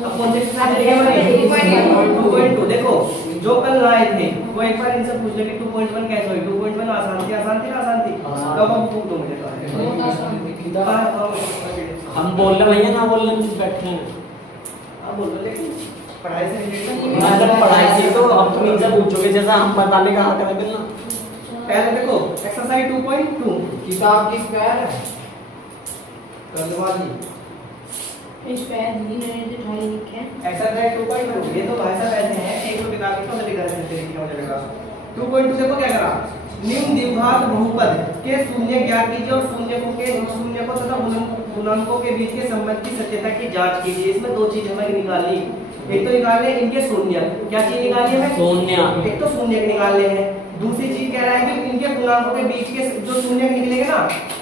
अब कौन से एक्सरसाइज देखें हमारे 2.2 देखो जो कल लाए थे वो एक बार इनसे पूछ ले कि 2.1 कैसे हुई 2.1 आसान थी ना आसान थी कब हम पूछ दो मुझे हम बोल रहे भैया ना बोल रहे बैठे हैं आप बोल रहे लेकिन पढ़ाई से रिलेटेड मतलब पढ़ाई से तो अब तुम इनसे पूछोगे जैसा हम बताने का हक रखें ना। पहले देखो एक्सरसाइज 2.2 किताब किस पे है करवाली इस पे दीदी ने दिखाई लिखे एक्सरसाइज 2.2 ये तो भाई साहब ऐसे हैं एक तो किताब की तो लिख रहे थे क्या मुझे लगा 2.2 देखो क्या करा निम्न द्विघात बहुपद के शून्य ज्ञात कीजिए और शून्य को तथा गुणांकों के बीच के संबंध की सत्यता की जांच कीजिए। इसमें दो चीज हमें निकालनी एक तो निकालने इनके शून्य क्या चीज निकालनी है शून्य एक तो शून्य निकालने हैं दूसरी चीज कह रहा है कि इनके गुणांकों के बीच के जो शून्य निकलेंगे ना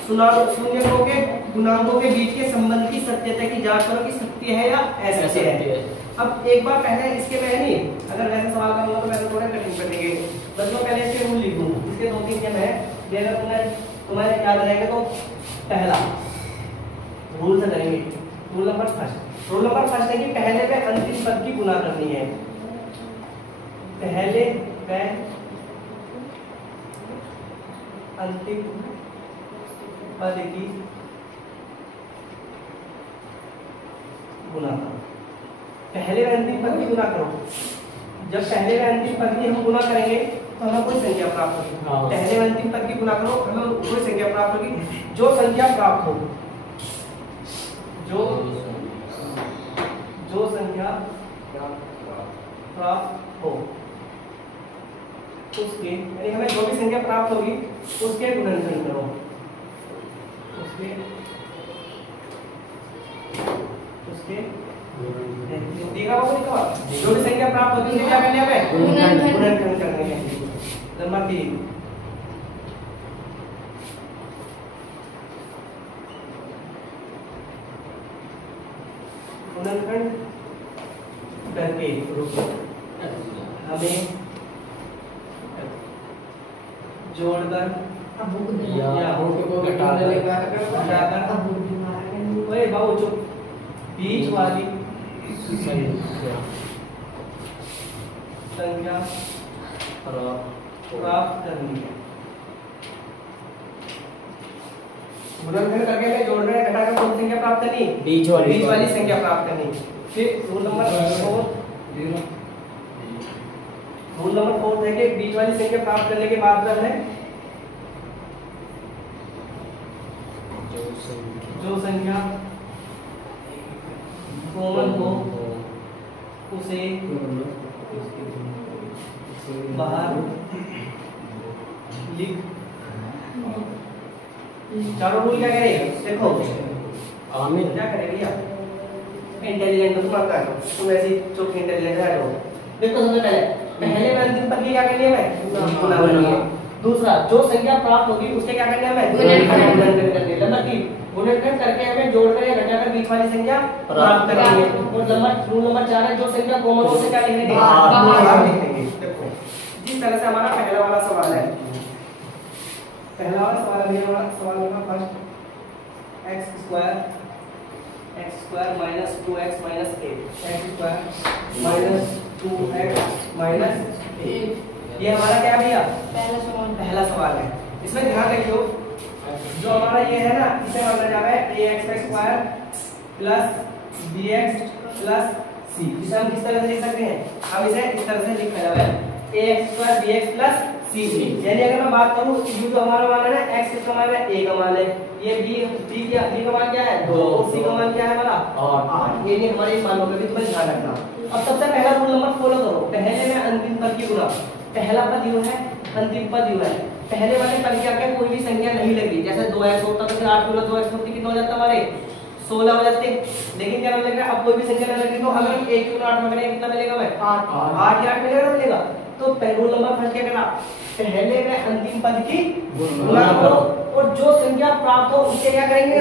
शून्य के गुणांकों के बीच के संबंध की सत्यता की जांच करो कि सत्य है या असत्य है। अब एक बार पहले इसके मैं नहीं अगर वैसे सवाल करूंगा तो मैं थोड़ा कठिन कर देंगे बस मैं पहले इसके रूल लिखूं इसके दो तीन नियम है ये अगर तुम्हारे याद रहेगा तो पहला रूल से करेंगे रूल नंबर फर्स्ट है कि पहले पे अंतिम पद की गुना करनी है पहले पे अंतिम पद की गुना करो पहले में अंतिम पद की गुना करो जब पहले में अंतिम पद की हम गुना करेंगे तो हमें कोई संख्या प्राप्त होगी पहले में अंतिम पद की गुना करो हमें कोई संख्या प्राप्त होगी जो संख्या प्राप्त हो जो संख्या प्राप्त हो उसके यानी हमें जो भी संख्या प्राप्त होगी उसके गुणनखंड करो उसके देखा होगा जो भी संख्या प्राप्त होगी क्या करने हमें गुणनखंड करने हैं। नंबर 3 गुणनखंड करके हमें जोड़कर बाबू जो बीच वाली संख्या प्राप्त करनी है गुणनखंड करके मैं जोड़ रहे हैं घटाकर कौन संख्या प्राप्त करनी बीच वाली संख्या प्राप्त करनी। फिर रूल नंबर 4 है कि बीच वाली संख्या प्राप्त करने के बाद है जो संख्या कॉमन हो उसे बाहर लिख चारों रूल क्या करेगा देखो आमिर क्या करेगा भैया इंटेलिजेंट तो तुम आता है तुम ऐसी चुप इंटेलिजेंट है देखो सबसे पहले में अंतिम पद की क्या करनी है गुना करनी है दूसरा जो संख्या प्राप्त होगी उसके क्या करना है गुणनखंड करनी है नंबर 3 गुणनखंड करके हमें जोड़कर या घटाकर बीच वाली संख्या प्राप्त करनी है और रूल नंबर 4 है जो संख्या कॉमन हो उसे क्या लिखेंगे बाहर लिखेंगे। देखो जिस तरह से हमारा पहला वाला सवाल है पहला वाला सवाल होगा first x square minus 2x minus 8 x square minus 2x minus 8 ये हमारा क्या भैया पहला सवाल है। इसमें ध्यान रखियो जो हमारा ये है ना इसे माना जा रहा है ax square plus bx plus c इसे हम किस तरह से लिख सकते हैं अब इसे इस तरह से लिखा जाए ax square bx plus c यानी अगर मैं बात करूं u जो हमारा मान है ना x किसका मान है a का मान है ये b का मान क्या है 2 और c का मान क्या है हमारा 8 ये हमारे मानों पे भी तुम्हें ध्यान रखना। अब सबसे पहला रूल नंबर फॉलो करो पहले में अंतिम पद की गुना पहला पद यू है अंतिम पद यू है पहले वाले पद के आगे कोई भी संख्या नहीं लगी जैसे 2x होता तो फिर 8 गुना 2x होती कितना हो जाता हमारे 16 हो जाते लेकिन क्या लग रहा है अब कोई भी संख्या न लगी तो अगर 1 गुना 8 में करें कितना मिलेगा हमें 8 या 8 मिलेगा मिलेगा। तो रूल नंबर फर्स्ट क्या करना पहले में अंतिम पद की गुना करो और जो संख्या प्राप्त हो उसके क्या करेंगे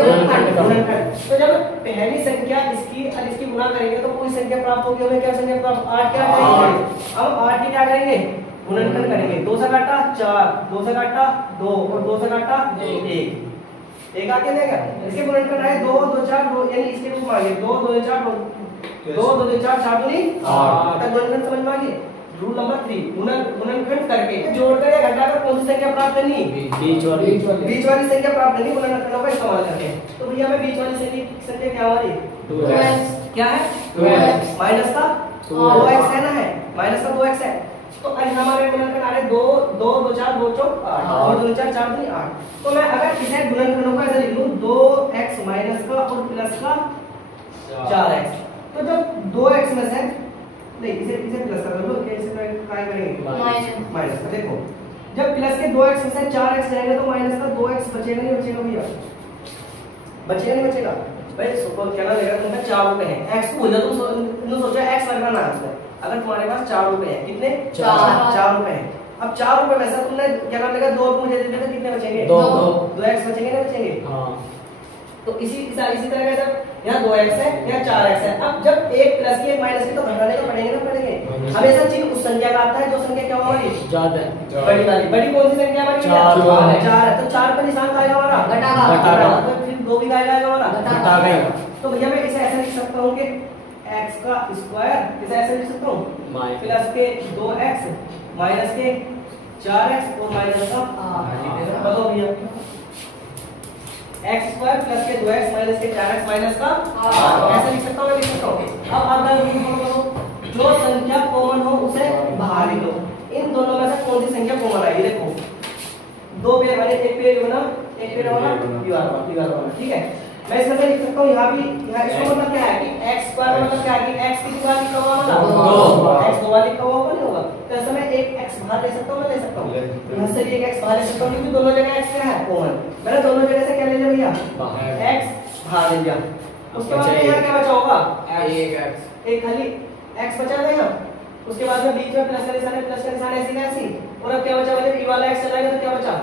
गुणनखंड। तो जब पहली संख्या इसकी और इसकी गुना करेंगे तो कोई संख्या प्राप्त होगी हमें क्या संख्या प्राप्त 8 क्या करेंगे अब 8 की क्या करेंगे गुणनखंड करेंगे 2 से काटा 4 2 से काटा 2 और 2 से काटा 1 आके देगा इसके गुणनखंड है 2 2 4 2 यानी इसके रूप में आ गए 2 2 4 2 2 2 4 4 दूनी 8 तक गुणनखंड समझ में आ गई। रूल नंबर 3 गुणनखंड करके जोड़कर या घटाकर कौन सी संख्या प्राप्त करनी? बीच वाली संख्या प्राप्त करनी गुणनखंडों का इस्तेमाल करके। तो भैया हमें बीच वाली संख्या क्या हमारी 2x क्या है 2x माइनस का 2x है ना, है माइनस का 2x है। तो अब हमारे गुणनखंड आ रहे 2 2 2 4 2 चौक 8 और 2 4 4 दूनी 8। तो मैं अगर इसे गुणनखंडों का ऐसे लिख लूं 2x माइनस का और प्लस का 4x, तो जब 2x में से नहीं इसे प्लस कर लो, कैसे ट्राई करेंगे माइनस का। देखो जब प्लस के 2x में से 4x जाएंगे तो माइनस का 2x बचेगा नहीं बचेगा भैया? बचेगा नहीं बचेगा भाई? सपोज क्या लगेगा तुम्हें 4 रुपए है, x को भूल जाओ, तुम सोचो x लगाना है उसमें। अगर तुम्हारे पास 4 रुपए है, कितने 4 रुपए है। अब 4 रुपए में से तुमने क्या कर लेगा 2 मुझे दे देगा, कितने बचेंगे 2x बचेंगे ना बचेंगे? हां। तो इसी तरह का जब यहाँ 2x है यहाँ 4x है, अब जब एक प्लस की एक माइनस की तो घटाने तो पड़ेंगे ना पड़ेंगे। हमेशा चिन्ह उस संख्या का आता है जो संख्या क्या हमारी ज्यादा बड़ी वाली। बड़ी कौन सी संख्या हमारी? 4 है। तो 4 का निशान कहाँ आएगा हमारा? घटा। तो फिर 2 भी कहाँ आएगा हमारा? घटा गया। तो भैया मैं इसे ऐसे लिख सकता हूँ कि x का स्क्वायर इसे ऐसे लिख सकता हूँ प्लस के 2x माइनस के 4x और माइनस का 8। बताओ भैया x स्क्वायर प्लस के 2x माइनस के 4x माइनस का 8 ऐसे लिख सकता हूँ, मैं लिख सकता हूँ। अब अगर जो संख्या कॉमन हो उसे बाहर लिखो। इन दोनों में से कौन सी संख्या कॉमन आएगी? देखो 2 पेड़ बने, एक पेड़ बना एक पेड़ वाला दीवार वाला, ठीक है। मैं इसमें से लिख सकता हूँ यहाँ भी, यहाँ इसका मतलब क्या है कि x स्क्वायर मतलब क्या है कि x की दीवार लिखा हुआ होगा, x 2 वाला लिखा हुआ नहीं होगा। तो ऐसे में एक x बाहर ले सकता हूँ, मैं ले सकता हूँ यहाँ से एक x बाहर ले सकता हूँ, क्योंकि दोनों जगह x क्या है कॉमन। मैंने दोनों जगह से क्या ले लिया भैया x बाहर ले लिया। उसके बाद में यहाँ क्या बचा होगा एक खाली x बचा था यहाँ। उसके बाद में बीच में प्लस का निशान ऐसे का ऐसे। और अब क्या बचा बोले b वाला x चला गया तो क्या बचा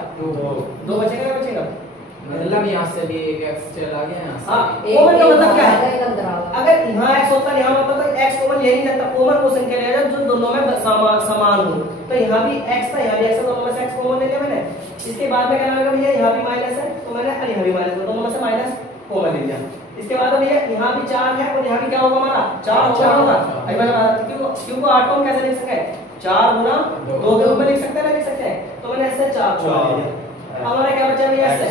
2 बचेगा ना बचेगा? मतलब यहाँ से भी एक x चला गया यहाँ से। हाँ कॉमन का मतलब क्या है? अगर यहाँ x होता यहाँ होता तो x कॉमन यही नहीं लगता। कॉमन वो संख्या ले जाए जो दोनों में समान हो। तो यहाँ भी x था यहाँ भी x था, दोनों में से x कॉमन ले लिया मैंने। इसके बाद में क्या लगा भैया यहाँ भी माइनस है तो मैंने यहाँ भी माइनस है, दोनों में से माइनस कॉमन ले लिया। इसके बाद भैया यहाँ भी 4 है और यहाँ भी क्या होगा हमारा 4 होगा। अभी मैं बता क्यों को 8 को हम कैसे लिख सकते हैं? 4 गुना 2 के रूप में लिख सकते हैं ना, लिख सकते हैं। तो मैंने ऐसे 4 को ले लिया। हमारा क्या बचा भैया ऐसे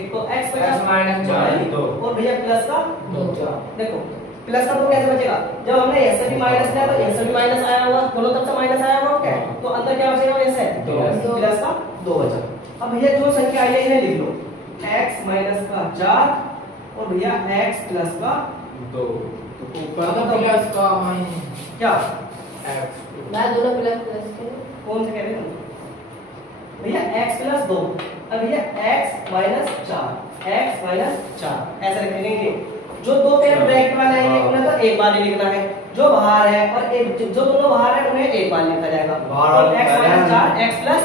एक तो x माइनस 4 और भैया प्लस का 2। देखो प्लस का 2 कैसे बचेगा? जब हमने ऐसे भी माइनस लिया तो ऐसे भी माइनस आया होगा, दोनों तरफ से माइनस आया होगा क्या? तो अंदर क्या बचेगा ऐसे प्लस का 2 बचा। अब भैया जो संख्या आई है इन्हें लिख लो x माइनस का 4 और भैया x प्लस का 2। ऊपर का प्लस का माइनस क्या x मैं दोनों प्लस के कौन से कह रहे हो भैया x प्लस 2। अब भैया x माइनस 4 ऐसा लिखेंगे। जो 2 पेड़ ब्रैकेट वाले आएंगे उन्हें तो एक बार ही लिखना है, जो बाहर है और एक जो दोनों बाहर है उन्हें एक बार लिखा जाएगा। तो x माइनस 4 x प्लस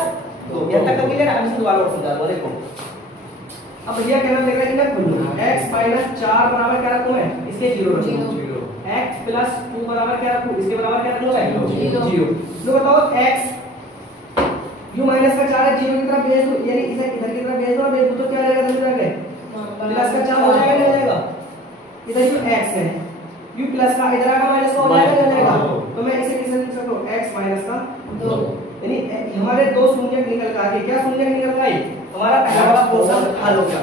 2 यहां तक क्लियर है? अब इसे दोबारा और समझा दो। देखो अब भैया कहना लग रहा है कि मैं खुल लूं x माइनस 4 बराबर क्या रखूं मैं? इसके 0 रखूं। x प्लस 2 बराबर क्या रखूं? इसके बराबर क्या रखूं मैं? 0। तो बताओ x u माइनस का 4 है 0 की तरफ भेज दो, यानी इसे इधर की तरफ भेज दो और भेज दो तो क्या आ जाएगा? इधर जाके प्लस का 4 हो जाएगा नहीं हो जाएगा? इधर u x है u प्लस का इधर आएगा माइनस का हो जाएगा नहीं हो जाएगा? तो मैं इसे किसे लिख सकता हूं x माइनस का 2, यानी हमारे 2 शून्य निकल कर आए। क्या शून्य निकल कर आई? हमारा पहला वाला क्वेश्चन हल हो गया।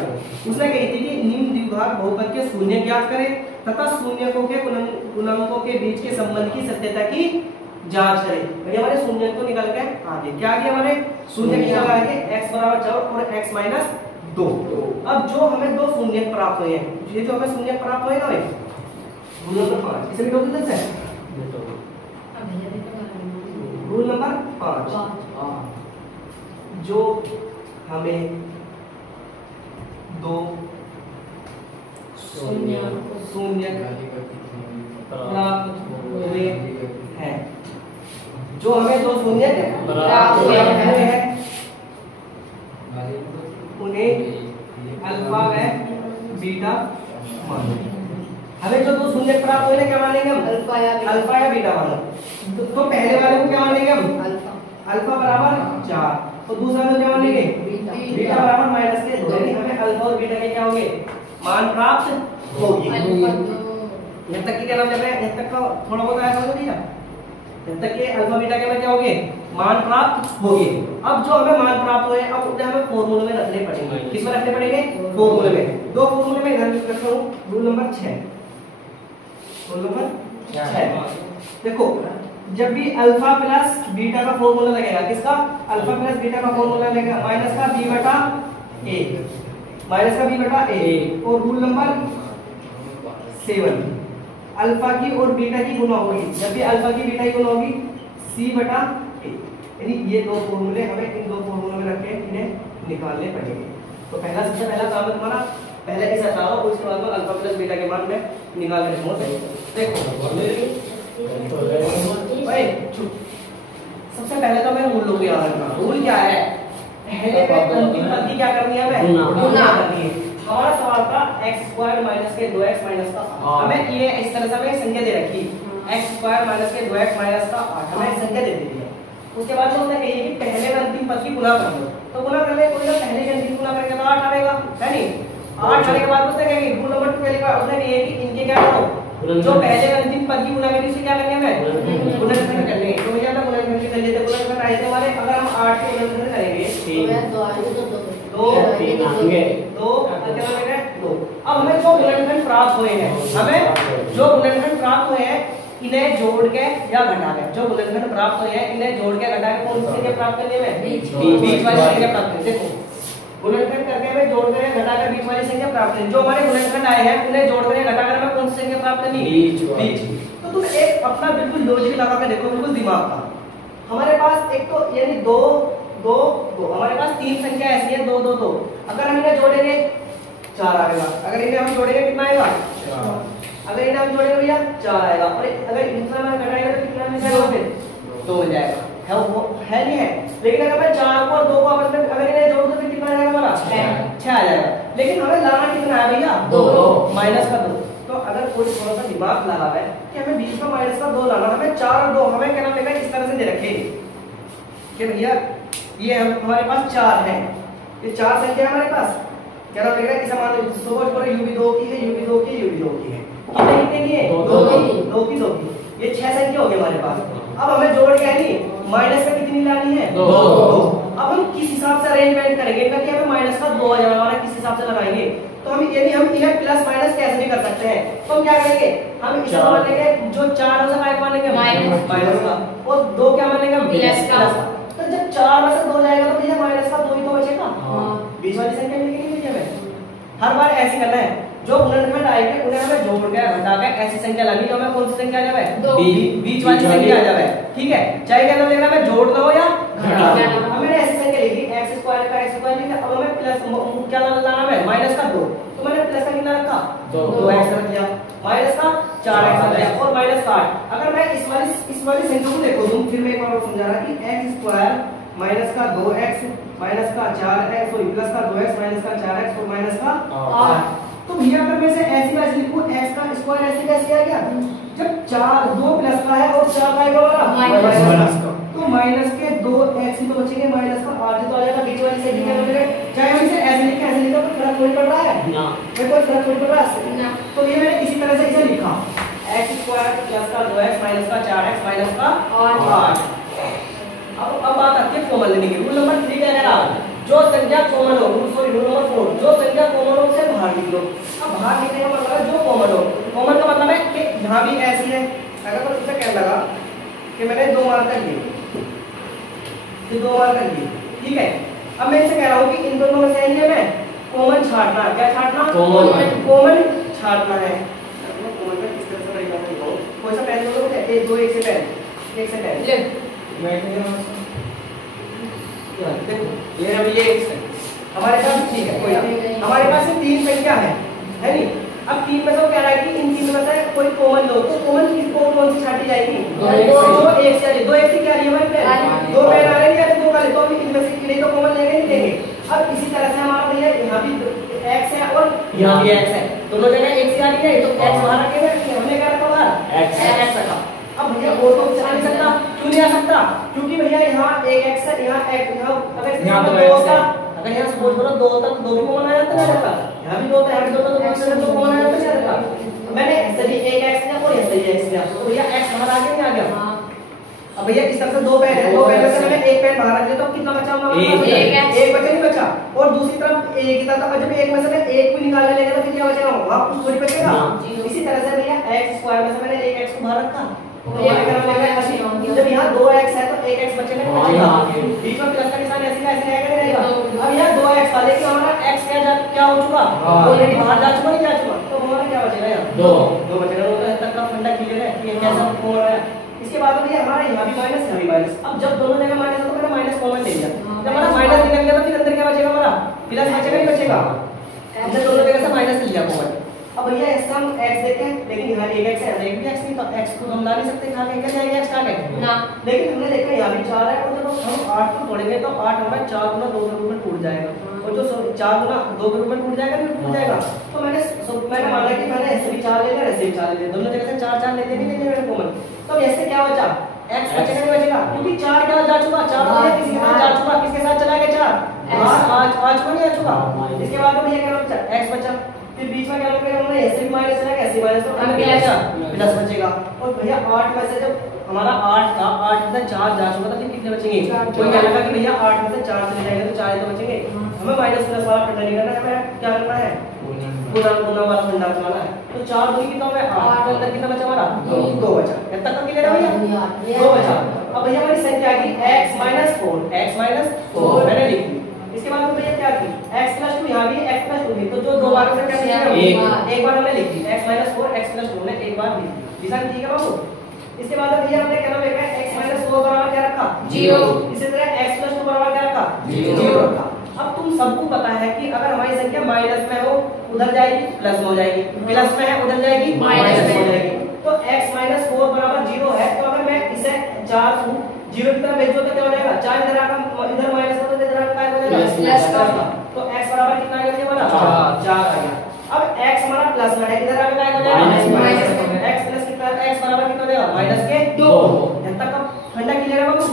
उसने कही थी कि निम्न द्विघात बहुपद के शून्य ज्ञात करें तथा शून्यकों के गुणनकों के बीच के संबंध की सत्यता की जांच करें। भैया हमारे शून्य को निकल के आ गए। क्या आ गया हमारे शून्य निकल आए x बराबर 4 और x माइनस 2। अब जो हमें 2 शून्य प्राप्त हुए हैं, ये जो हमें शून्य प्राप्त हुए ना रूल नंबर 5 इसे लिखो किधर से? रूल नंबर 5 जो हमें 2 शून्य प्राप्त हुए हैं, जो हमें 2 शून्य प्राप्त हुए हैं उन्हें अल्फा व बीटा मानो। हमें जो 2 शून्य प्राप्त हुए क्या मानेंगे हम? अल्फा या बीटा मानो। तो पहले वाले को क्या मानेंगे हम? अल्फा बराबर 4 और दूसरा को क्या मानेंगे? बीटा बराबर माइनस के 2, यानी हमें अल्फा और बीटा के क्या होंगे मान प्राप्त होगी। यहाँ तक की क्या नाम ले रहे हैं, यहाँ तक का थोड़ा बहुत आया समझ लिया, यहाँ तक के अल्फा बीटा के में क्या होंगे, मान प्राप्त होंगे। अब जो हमें मान प्राप्त हुए अब उन्हें हमें फॉर्मूले में रखने पड़ेंगे। किस में रखने पड़ेंगे, फॉर्मूले में। दो फॉर्मूले में इधर रखता हूँ, रूल नंबर 6, रूल नंबर 6। देखो जब भी अल्फा प्लस बीटा का फॉर्मूला लगेगा, किसका, अल्फा प्लस बीटा का फॉर्मूला लगेगा माइनस का बी बटा ए, माइनस का बी बटा ए। और रूल नंबर 7, अल्फा की और बीटा की गुणा होगी, जब भी अल्फा की बीटा की गुणा होगी सी बटा ए। यानी ये दो फॉर्मूले हमें इन दो फॉर्मूलों में रख के इन्हें निकालने पड़ेंगे। तो पहला सबसे पहला काम है तुम्हारा, पहले इसे हटाओ, उसके बाद में अल्फा प्लस बीटा के मान में निकाल के देखो। भाई सबसे पहले तो मैं रूल लोग याद रखना। रूल क्या है, पहले में अंतिम पद की क्या करनी है, हमें गुणा करनी है। हमारा सवाल था x² माइनस के 2x माइनस का 8। हमें ये इस तरह से हमें संख्या दे रखी, x² माइनस के 2x माइनस का 8 हमें संख्या दे दी है। उसके बाद में हमने कही कि पहले में अंतिम पद की गुणा कर लो, तो गुणा कर ले, कोई ना पहले के अंतिम गुणा करके तो 8 आएगा, है नहीं। 8 आने के बाद उसने कहेगी रूल नंबर 2 लिखा, उसने कही कि इनके क्या करो, जो पहले में अंतिम पद की गुणा करी उसे क्या करेंगे, हमें गुणनखंड करने। तो भैया ना गुणनखंड कर लेते, गुणनखंड आए थे हमारे, अगर हम 8 के गुणनखंड करेंगे तो 2 कितना मिलेगा 2। अब हमें जो गुणनखंड प्राप्त हुए हैं, हमें जो गुणनखंड प्राप्त हुए हैं इन्हें जोड़ के या घटा के, जो गुणनखंड प्राप्त हुए हैं इन्हें जोड़ के घटा के कौन सी संख्या प्राप्त करनी है, बीच वाली संख्या प्राप्त करनी है। देखो गुणनखंड करके हमें जोड़ कर घटा कर बीच वाली संख्या प्राप्त करनी, जो हमारे गुणनखंड आए हैं उन्हें जोड़ कर घटा कर हमें कौन सी संख्या प्राप्त करनी, बीच। तो तुम एक अपना बिल्कुल लॉजिक लगा के देखो, बिल्कुल दिमाग का। हमारे पास एक तो यानी 2 2 2, हमारे पास 3 संख्या ऐसी है 2 2 2। अगर हम इन्हें जोड़ेंगे 4 आएगा, अगर इन्हें हम जोड़ेंगे कितना आएगा, अगर इन्हें हम जोड़ेंगे भैया 4 आएगा, और अगर इनसे में घटाएंगे तो कितना मिल जाएगा, फिर 2 मिल जाएगा। है वो है नहीं है, लेकिन अगर मैं 4 को और 2 को आपस में अगर इन्हें जोड़ दो फिर कितना आ जाएगा हमारा, 6 आ जाएगा। लेकिन हमें लाना कितना है भैया, 2 माइनस का 2। तो अगर कोई थोड़ा सा दिमाग लगा है कि हमें बीच में माइनस का 2 लाना, हमें 4 और 2 हमें क्या नाम लेगा, इस तरह से दे रखे कि भैया ये हमारे पास 4 है, ये 4 संख्या हमारे पास क्या नाम लेगा, इसे मान लो सपोज करो u भी 2 की है, u भी 2 की है, u भी 2 की है, कितने की है, 2 की। ये 6 संख्या हो गई हमारे पास। अब हमें जोड़ के नहीं माइनस का कितनी लानी है, 2। अब हम किस हिसाब से अरेंजमेंट करेंगे कि हमें माइनस का 2 आ जाएगा, हमारा किस हिसाब से लगाएंगे। तो हम यानी हम इन्हें प्लस माइनस कैसे भी कर सकते हैं। तो हम क्या करेंगे, हम इसे मान लेंगे जो 4 में से 5 मान लेंगे माइनस का, और 2 क्या मान लेंगे प्लस का। तो जब 4 में से 2 जाएगा तो भैया माइनस का 2 ही तो बचेगा, बीच वाली संख्या मिलेगी नहीं हमें। हर बार ऐसे करना है, जो गुणनखंड आएंगे उन्हें हमें जोड़ के घटा के ऐसी संख्या लानी जो हमें कौन सी संख्या आ जाए, बीच वाली संख्या आ जाए, ठीक है। चाहे क्या नाम लेना हमें जोड़ना हो या घटाना। हमने ऐसी संख्या लिखी x² का x² लिखा, अब हमें प्लस क्या लाना है, माइनस का 2। तो मैंने प्लस का कितना रखा, 2x रख दिया, माइनस का 4x रख दिया, और माइनस का 8। अगर मैं इस वाली संख्या को देखो तुम, फिर मैं एक बार और समझा रहा कि x² माइनस का 2x माइनस का 4x और प्लस का 2x माइनस का 4x और माइनस का 8। तो भैया अगर मैं इसे ऐसे वैसे लिखूं, x का स्क्वायर ऐसे कैसे आ गया, जब 2 प्लस का है और 4 का आएगा माइनस का, तो माइनस के 2x ही तो बचेंगे, माइनस का 8 तो आ जाएगा, बीच वाली साइड क्या बचेगा। चाहे हम इसे ऐसे लिखें ऐसे लिखा तो फर्क नहीं पड़ रहा है ना, कोई फर्क नहीं पड़ रहा है। तो ये मैंने इसी तरह से इसे लिखा, x² प्लस का 2x माइनस का 4x माइनस का 8। अब बात आती है कॉमन लेने की। रूल नंबर 3 क्या कह रहा, जो संख्या कॉमन हो, रूल नंबर 4, जो संख्या कॉमन हो उसे बाहर निकालो। अब बाहर निकलने का मतलब है जो कॉमन हो, कॉमन का मतलब है कि यहाँ भी ऐसी है। अगर मैं तुझसे कहने लगा कि मैंने 2 मान कर लिए, तो 2 मान कर लिए, ठीक है। अब मैं इनसे कह रहा हूँ कि इन दोनों में से हमें कॉमन छांटना है। क्या छांटना, कॉमन छांटना है। कॉमन में किस तरह से रहेगा, कोई सा पेन दो, 2 1 से पेन, 1 से पेन देखो ये अभी ये हमारे पास, ठीक है कोई हमारे पास 3 संख्या है नहीं। अब 3 में से कह रहा है कि इन 3 में से कोई कॉमन लो, तो कॉमन किसको कौन सी छाटी जाएगी, 2 1 से आ रही, 2 1 से क्या आ रही है हमारे पेन, 2 पेन आ रहे हैं, 2 का ले, तो हम इनमें से नहीं तो कॉमन लेंगे नहीं लेंगे। अब इसी तरह से हमारा भैया यहाँ भी x है और यहाँ भी x है, दोनों जगह x आ रही है, तो x बाहर रखेंगे, हमने क्या रखा बाहर x रखा। अब भैया वो तो आ नहीं सकता, क्यों नहीं आ सकता, क्योंकि भैया यहाँ एक x है, यहाँ x, यहाँ अगर यहाँ 2 होता, अगर यहाँ सपोज करो 2 तक 2 भी कॉमन आ जाता है, यहाँ भी 2 था, यहाँ भी 2 था, तो 2 कॉमन आ जाता है। मैंने सही एक x लिया और ये सही x लिया, तो भैया x बाहर आ गया नहीं आ गया? हाँ। अब भैया इस तरफ से दो पेन है, दो पेन में से मैंने एक पेन बाहर रख दिया, तो कितना बचा हमारा? एक बचा नहीं बचा। और दूसरी तरफ एक ही तरफ जब एक में से मैं एक भी निकालने लेगा तो फिर क्या बचेगा? वहां कुछ थोड़ी बचेगा। इसी तरह से भैया x स्क्वायर में से मैंने एक x को बाहर रखा, तो ये क्या बचेगा? जब यहाँ 2x है तो 1x बचेगा नहीं बचेगा? बीच में प्लस का निशान ऐसे का ऐसे आएगा नहीं आएगा? अब यहाँ 2x था, लेकिन हमारा x क्या हो चुका? ऑलरेडी बाहर जा चुका, नहीं जा चुका, तो हमारा क्या बचेगा? यहाँ 2 बचेगा। तो तक का फंडा क्लियर है कि ये कैसा हो रहा है। इसके बाद में हमारा यहाँ भी माइनस, यहाँ भी माइनस। अब जब दोनों जगह माइनस है तो मैंने माइनस कॉमन ले लिया। जब हमारा माइनस निकल गया तो फिर अंदर क्या बचेगा? हमारा प्लस बचेगा नहीं बचेगा? हमने दोनों जगह से माइनस ले लिया कॉमन। अब भैया इसका हम x देते हैं, लेकिन यहाँ एक x है, एक भी x नहीं, तो x को हम ला नहीं सकते, कहाँ कहेंगे जाएंगे x कहाँ कहेंगे ना। लेकिन हमने देखा यहाँ भी 4 है, और जब हम 8 को तोड़ेंगे तो 8 हमारा 4 गुना 2 के रूप में टूट जाएगा, और जो 4 गुना 2 के रूप में टूट जाएगा नहीं टूट जाएगा। तो मैंने माना कि मैंने ऐसे भी 4 ले लिया, ऐसे भी 4 ले लिया, दोनों जगह से 4 लेते नहीं लेते मैंने कॉमन। तो ऐसे क्या बचा? x बचेगा नहीं बचेगा? क्योंकि 4 क्या जा चुका? 4 भैया किसी के साथ जा चुका, किसके साथ चला गया? 4 आज को नहीं आ चुका। इसके बाद भैया क्या बचा? x बचा। फिर बीच में क्या करेंगे? हमने ऐसे भी माइनस चला गया, ऐसे भी माइनस, तो अंदर क्या बचा? प्लस बचेगा। और भैया 8 में से जब हमारा 8 था, 8 में से 4 जा चुका था, फिर कितने बचेंगे? कोई कहने लगा कि भैया 8 में से 4 चले जाएंगे तो 4 तो बचेंगे। हमें माइनस प्लस वाला फंडा नहीं करना है, हमें क्या करना है? गुना वाला फंडा चलाना है। तो 4 दूनी कितना हुआ? 8, तो अंदर कितना बचा हमारा? 2 बचा। इतना तक क्लियर है भैया? 2 बचा। अब भैया हमारी संख्या आ गई x - 4, x - 4 मैंने लिख दी। इसके बाद में भैया क्या थी? x + 2, यहाँ भी x + 2 थी, तो जो 2 बार से क्या लिखा? एक बार हमने लिख दी x - 4, x + 2 ने एक बार लिख दी। निशान ठीक है बाबू? इसके बाद भैया हमने क्या नाम लिखा है? x - 4 बराबर क्या रखा? 0। इसी तरह x + 2 बराबर क्या रखा? 0 रखा। अब तुम सबको पता है कि अगर हमारी संख्या माइनस में हो उधर जाएगी प्लस में हो जाएगी, प्लस में है उधर जाएगी माइनस में हो जाएगी। तो x - 4 बराबर 0 है, तो अगर मैं इसे 4 को 0 की तरफ भेजूं तो क्या हो जाएगा? 4 इधर आकर इधर माइनस हो तो इधर आकर क्या हो जाएगा? प्लस का। तो x बराबर कितना आ गया हमारा? 4 आ गया। अब x हमारा प्लस में है, इधर आकर क्या हो जाएगा? माइनस में। x प्लस कितना? x बराबर कितना हो जाएगा? माइनस के 2। यहां तक का फंडा क्लियर है बाबू?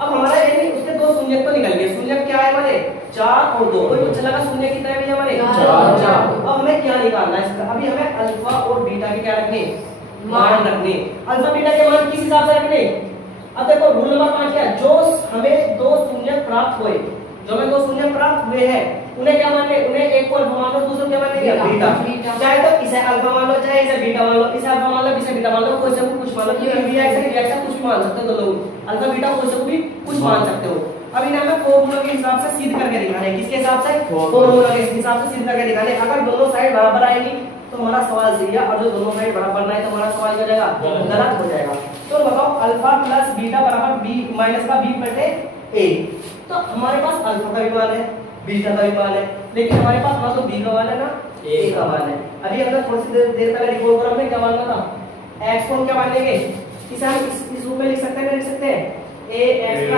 अब हमारा ये उसके दो शून्य तो निकल गए। शून्य क्या है हमारे? 4 और 2। कोई कुछ लगा शून्य कितना है भैया हमारे? 4। अब हमें क्या निकालना है इसका? अभी हमें अल्फा और बीटा के क्या रखने? मान रखने। अल्फा बीटा के मान किस हिसाब से रखने? अब देखो रूल नंबर 5 क्या है? जो हमें दो शून्य प्राप्त हुए, जो हमें दो शून्य प्राप्त हुए हैं, उन्हें क्या माने? उन्हें एक को अल्फा मान लो, दूसरे क्या मानेंगे? बीटा। चाहे तो इसे अल्फा मान लो, चाहे इसे बीटा मान लो, इसे अल्फा मान लो, इसे बीटा मान लो, कोई से कुछ मान लो, ये रिएक्शन कुछ भी मान सकते हो दोनों। अल्फा बीटा कोई से भी कुछ मान सकते हो। अब इन्हें हमें फॉर्मूला के हिसाब से सिद्ध करके दिखाना है। किसके हिसाब से? फॉर्मूला के हिसाब से सिद्ध करके दिखाना है। अगर दोनों साइड बराबर आएगी तो हमारा सवाल सही है, और जो दोनों साइड बराबर ना है तो हमारा सवाल क्या हो जाएगा? गलत हो जाएगा। तो बताओ अल्फा प्लस बीटा बराबर b माइनस का b बटे a। तो हमारे पास अल्फा का भी मान है, बीटा का भी मान है, लेकिन हमारे पास ना तो b का मान है ना a का मान है। अभी हमने थोड़ी सी देर पहले रिकॉर्ड करा, हमने क्या मानना था? x को हम क्या मान लेंगे? इसे हम इस रूप में लिख सकते हैं, लिख सकते हैं ax²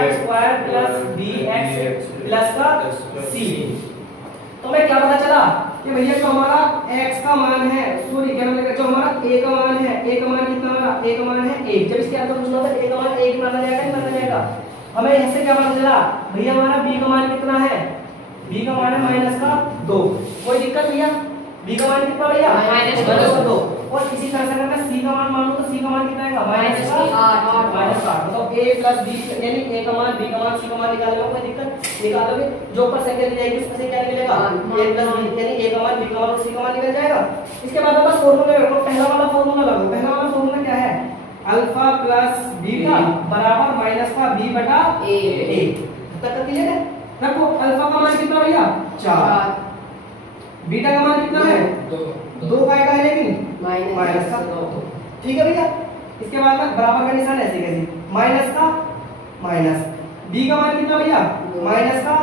प्लस bx प्लस का c। तो हमें क्या पता चला कि भैया जो हमारा x का मान है, सॉरी क्या नाम है, जो हमारा a का मान है, a का मान कितना हमारा? a का मान है 1। जब इसके आंसर पूछना था a का मान 1 माना जाएगा, नहीं माना जाएगा? हमें इससे क्या पता चला? भैया हमारा b का मान कितना है? b का मान है -2। कोई दिक्कत भैया? b का मान कितना भैया? -2। और इसी तरह से अगर मैं c का मान मान लूं तो c का मान कितना आएगा? -8। तो a प्लस b यानी a का मान, b का मान, c का मान निकालने में कोई दिक्कत? निकाल लोगे। जो ऊपर संख्या दी जाएगी उसमें से क्या निकलेगा? a प्लस b यानी a का मान, b का मान और c का मान निकल जाएगा। इसके बाद बस फार्मूला लगाओ। पहला वाला फार्मूला लगाओ। पहला वाला फार्मूला क्या है? अल्फा प्लस बीटा बराबर माइनस का b बटा a। तक क्लियर है? देखो अल्फा का मान कितना भैया? 4। बीटा का मान कितना है? 2 का आएगा, लेकिन माइनस का 2। ठीक है भैया? इसके बाद में बराबर का निशान ऐसे कैसे? माइनस का माइनस। b का मान कितना भैया? माइनस का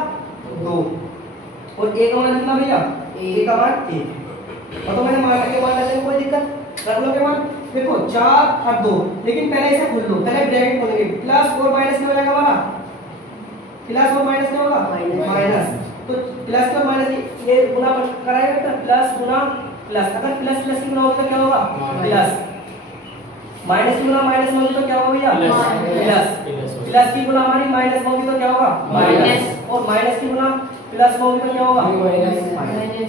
2। और a का मान कितना भैया? a का मान 1। और तो मैंने मान के मान रखने में कोई दिक्कत? रख लो के मान। देखो 4 और 2, लेकिन पहले इसे खोल लो, पहले ब्रैकेट खोलेंगे। प्लस और माइनस क्या हो जाएगा हमारा? प्लस और माइनस क्या होगा? माइनस। तो प्लस और माइनस ये गुना कराएंगे तो प्लस गुना प्लस। अगर प्लस प्लस की गुना होगा तो क्या होगा? प्लस। माइनस की गुना माइनस में होगी तो क्या होगा भैया? प्लस। प्लस की गुना हमारी माइनस में होगी तो क्या होगा? माइनस। और माइनस की गुना प्लस में होगी तो क्या होगा माइनस।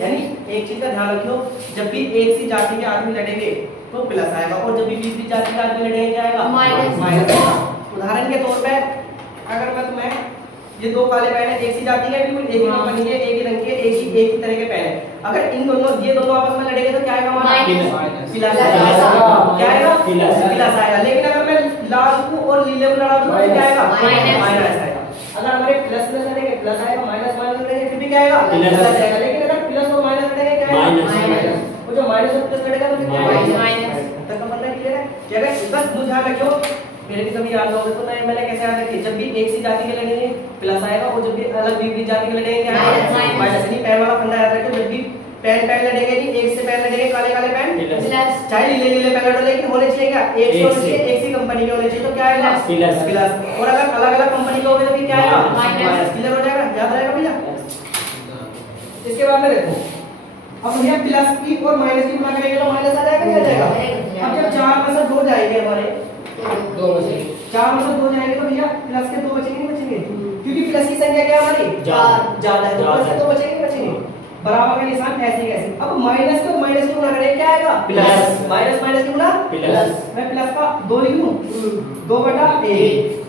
यानी एक चीज का ध्यान रखियो, जब भी एक सी जाति के आदमी लड़ेंगे तो प्लस आएगा, और जब भी दूसरी जाति के आदमी लड़ेंगे क्या आएगा माइनस। माइनस आएगा। उदाहरण के तौर पे अगर मैं तुम्हें ये दो काले पेन है, एक सी जाति के, बिल्कुल एक ही कंपनी के, एक ही रंग के, एक ही तरह के पेन है, अगर इन दोनों ये दोनों आपस में लड़ेंगे तो क्या आएगा हमारा माइनस। प्लस आएगा। क्या आएगा प्लस आएगा। लेकिन अगर मैं लाल को और नीले को लड़ा दूं तो क्या आएगा माइनस आएगा। अगर हमारे प्लस प्लस लड़ेंगे प्लस आएगा, माइनस माइनस लड़ेंगे फिर भी क्या आएगा प्लस आएगा। लेकिन अगर प्लस और माइनस लड़ेंगे क्या आएगा माइनस। वो जो माइनस और प्लस लड़ेगा तो फिर क्या आएगा माइनस। तक का मतलब क्लियर है। कि अगर बस मुझे ध्यान रखियो, मेरे भी कभी याद होगा तो मैंने कैसे याद रखी, जब भी एक सी जाति के लड़ेंगे प्लस आएगा, और जब भी अलग विपरीत जाति के लड़ेंगे क्या आएगा माइनस। नहीं पेन वाला फंडा याद रखियो, जब भी पेन लड़ेंगे नहीं, एक से पेन लड़ेंगे काले काले पेन प्लस। चाहे नीले पेन लड़ो, लेकिन होने चाहिए क्या एक से होने चाहिए, एक सी कंपनी के होने चाहिए तो क्या आएगा प्लस। और अगर अलग अलग कंपनी के होंगे तो फिर क्या आएगा माइनस। क्लियर हो जाएगा, याद रहेगा भैया। इसके बाद में देखो, अब भैया प्लस की और माइनस की गुणा करेंगे तो माइनस आ जाएगा नहीं आ जाएगा। अब जब 4 में से 2 जाएंगे हमारे, दो बचे 4 में से 2 जाएंगे तो भैया प्लस के 2 बचेंगे नहीं बचेंगे, क्योंकि प्लस की संख्या क्या है हमारी ज्यादा है, तो प्लस के 2 बचेंगे नहीं बचेंगे। बराबर का निशान ऐसे कैसे। अब माइनस को माइनस की गुणा करें क्या आएगा प्लस। माइनस माइनस की गुणा प्लस। मैं प्लस का 2 लिख लूं, 2/1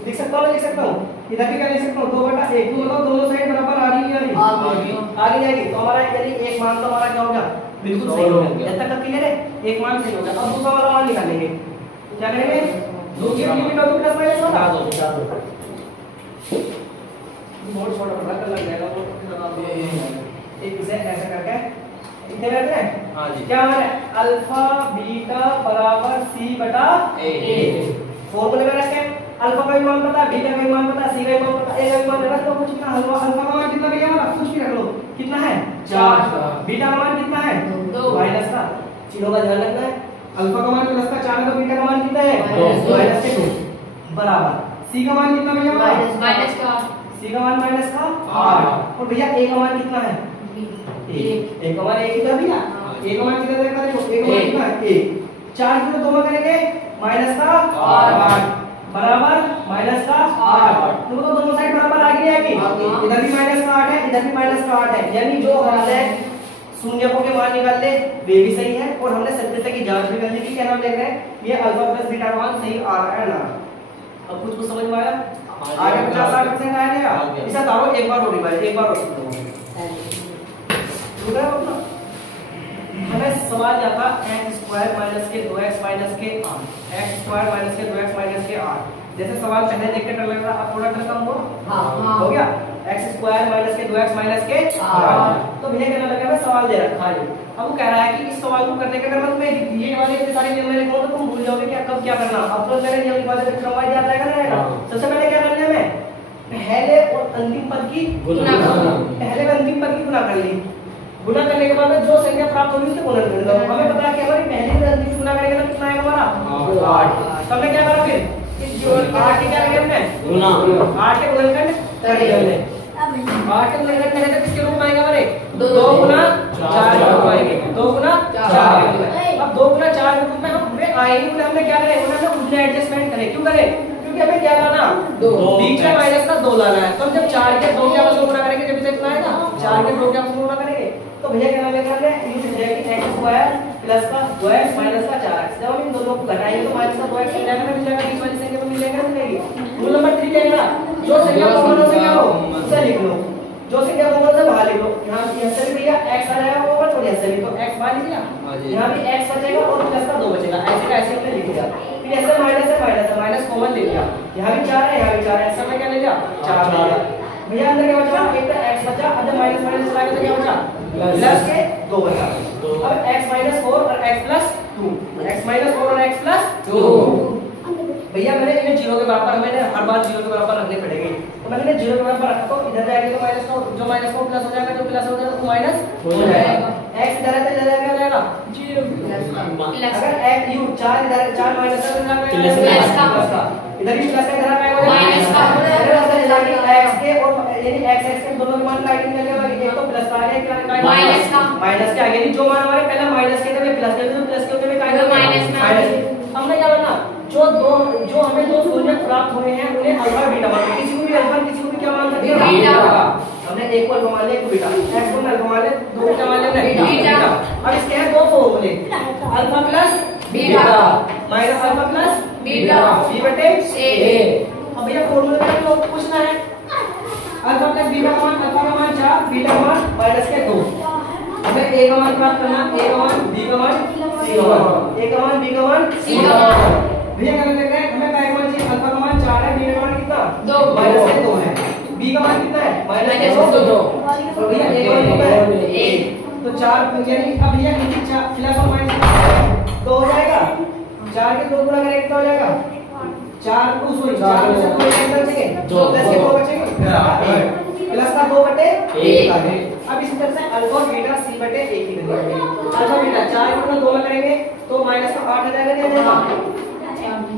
लिख सकता हूं, लिख सकता हूं, इधर भी क्या लिख सकता हूं 2/1। तो मतलब दोनों साइड बराबर आ रही है, आगे जाएगी तो हमारा यानी एक मान तो हमारा क्या हो गया बिल्कुल सही हो गया। जब तक क्लियर है, एक मान सही हो गया। अब दूसरा वाला मान निकालेंगे, क्या करेंगे दूसरी लिमिट हो प्लस माइनस वाला बहुत छोटा पड़ रहा है, लग जाएगा वो एक इसे ऐसा करके कितने बैठे हैं हां जी। क्या हमारे अल्फा बीटा बराबर c बटा a फॉर्मूले में रखें। अल्फा का भी मान पता है, बीटा का भी मान पता है, c का भी मान पता है, a का भी मान रख लो। कितना अल्फा का मान कितना भैया हमारा कुछ भी रख लो, कितना है 4। बीटा का मान कितना है 2 माइनस का, चीजों का ध्यान रखना है। अल्फा का मान प्लस का 4 है तो बीटा का मान कितना है माइनस के 2 बराबर। c का मान कितना भैया हमारा माइनस का, c का मान माइनस का 8। और भैया a का मान कितना है एक का मान एक ही था भैया, एक का मान कितना देखा देखो, एक का मान कितना है 1। 4 की तो 2 में करेंगे माइनस का 8 बराबर माइनस का 8। तो दोनों साइड बराबर आ गई है कि इधर भी माइनस का 8 है, इधर भी माइनस का 8 है। यानी जो हमने शून्यकों के मान निकाले वे भी सही है, और हमने सत्यता की जांच भी कर ली कि क्या नाम देख रहे हैं ये अल्फा प्लस बीटा का मान सही आ रहा है ना। अब कुछ समझ में आया, आगे 50-60% आया क्या इसे तारो एक बार और रिवाइज, एक बार और हमें सवाल क्या था x² माइनस के 2x माइनस के 8 x² माइनस के 2x माइनस के 8। जैसे सवाल पहले देख के डर लग रहा, अब थोड़ा डर कम हुआ हो गया। x² माइनस के 2x माइनस के 8 तो भैया कहना लगा मैं सवाल दे रखा है। अब वो कह रहा है कि इस सवाल को करने के अगर मैं तुम्हें ये वाले इतने सारे नियम मैंने कहूं तो तुम भूल जाओगे कि कब क्या करना। अब तो मैंने नियम वाले क्रमवार याद रहेगा ना रहेगा। सबसे पहले क्या करना है, हमें पहले और अंतिम पद की गुणा करना। पहले और अंतिम पद की गुणा कर ली, गुणा करने के बाद में जो संख्या प्राप्त होगी उससे गुणा कर दो। हमें पता है कि हमारी पहली और अंतिम गुणा करेंगे तो कितना आएगा हमारा 8। तो हमने क्या करा फिर इस 8 के क्या करेंगे हमने गुणा 8 के गुणनखंड करेंगे हमने 8 के गुणनखंड करेंगे तो किसके रूप में आएगा हमारे 2 गुना 4 के रूप में आएंगे, 2 गुना 4 के रूप में। अब 2 गुना 4 के रूप में हम पूरे आएंगे, हमने क्या करें हमने उल्टे एडजस्टमेंट करें। क्यों करें, क्योंकि हमें क्या लाना 2 बीच में माइनस का 2 लाना है। तो हम जब 4 के 2 के आपस में गुणा करेंगे जब कितना आएगा 4 के 2 के आपस में गुणा करेंगे तो भैया क्या नाम लेकर आए यूज हो जाएगी x² प्लस का 2x माइनस का 4x। जब हम इन दोनों को घटाएंगे तो माइनस का 2x मिल जाएगा, मिल जाएगा बीच वाली संख्या में मिल जाएगा, मिलेगी। रूल नंबर 3 क्या है, जो संख्या कॉमन संख्या हो उसे लिख लो, जो संख्या कॉमन से बाहर लिख लो। यहां से भी भैया x आ जाएगा ऊपर और ऐसे भी तो x बाहर लिख लिया, यहां भी x बचेगा और प्लस का 2 बचेगा, ऐसे का ऐसे हमने लिख दिया। फिर ऐसे माइनस माइनस कॉमन ले लिया, यहां भी 4 है यहां भी 4 है, ऐसे में क्या ले लिया 4 ले लिया। भैया अंदर क्या बचा, एक तो x बचा, अंदर माइनस माइनस चला गया तो क्या बचा प्लस के 2 बचा। अब x माइनस 4 और x प्लस 2, x माइनस 4 और x प्लस 2। भैया मैंने इन्हें 0 के बराबर, मैंने हर बार 0 के बराबर रखने पड़ेंगे, तो मैंने 0 के बराबर रखा तो इधर जाएगा तो माइनस को, जो माइनस को प्लस हो जाएगा, जो प्लस हो जाएगा तो माइनस हो जाएगा। x इधर है तो इधर क्या जाएगा 0 प्लस, अगर x यू 4 इधर 4 माइनस का प्लस का, इधर भी प्लस का इधर आएगा माइनस का, अगर अंदर जाके x के और यानी x के दोनों के मान राइटिंग में लगेगा, एक तो प्लस का आ गया क्या माइनस का, माइनस के आगे नहीं जो मान हमारे पहले माइनस के थे प्लस के, तो प्लस के होते हुए माइनस। हमने क्या करना, जो हमें दो शून्य प्राप्त हुए हैं उन्हें अल्फा बीटा मान, किसी को भी अल्फा किसी को भी क्या मान सकते हैं बीटा। हमने एक को अल्फा मान लिया, एक को बीटा, एक्स को अल्फा मान लिया, दो बीटा मान लिया, बीटा। अब इसके हैं दो फॉर्मूले, alpha plus beta minus alpha plus beta b बटे ए। अब भैया फॉर्मूले का तो पूछना है, अल्फा प्लस बीटा का मान, अल्फा का मान 4, बीटा का मान माइनस के 2। हमें ए का मान प्राप्त करना, ए का मान, बी का मान, सी का मान, ए का मान, बी का मान, सी का मान। भैया क्या करते हैं, हमें पहले मान चाहिए, अल्फा का मान 4 है, बी का मान कितना 2 माइनस के 2 है, बी का मान कितना है माइनस के माइनस 2, 2। तो भैया ए का मान कितना है 1। तो 4 यानी अब भैया इनकी 4 प्लस और माइनस 2 हो जाएगा, 4 के 2 गुणा करेंगे कितना हो जाएगा 4 को सॉरी 4 में से 2 कैंसिल बचेंगे, 2 प्लस के 2 बचेंगे, प्लस का 2 बटे 1। अब इसी तरह से अल्फा बीटा सी बटे 1 की वैल्यू मिलेगी। अल्फा बीटा 4 गुणा 2 में करेंगे तो माइनस का 8 आ जाएगा, नहीं आ जाएगा,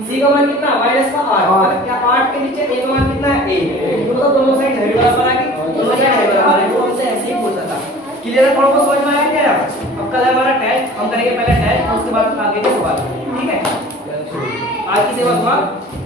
सी का मान कितना माइनस का 8, क्या 8 के नीचे ए का मान कितना है 1, तो दोनों साइड है बराबर आ गई, दोनों साइड है बराबर है, वो हमसे ऐसे ही पूछा था। क्लियर है, कौन को समझ में आया क्या? अब कल हमारा टेस्ट, हम करेंगे पहले टेस्ट, उसके बाद आगे के सवाल, ठीक है। आज की सेवा समाप्त।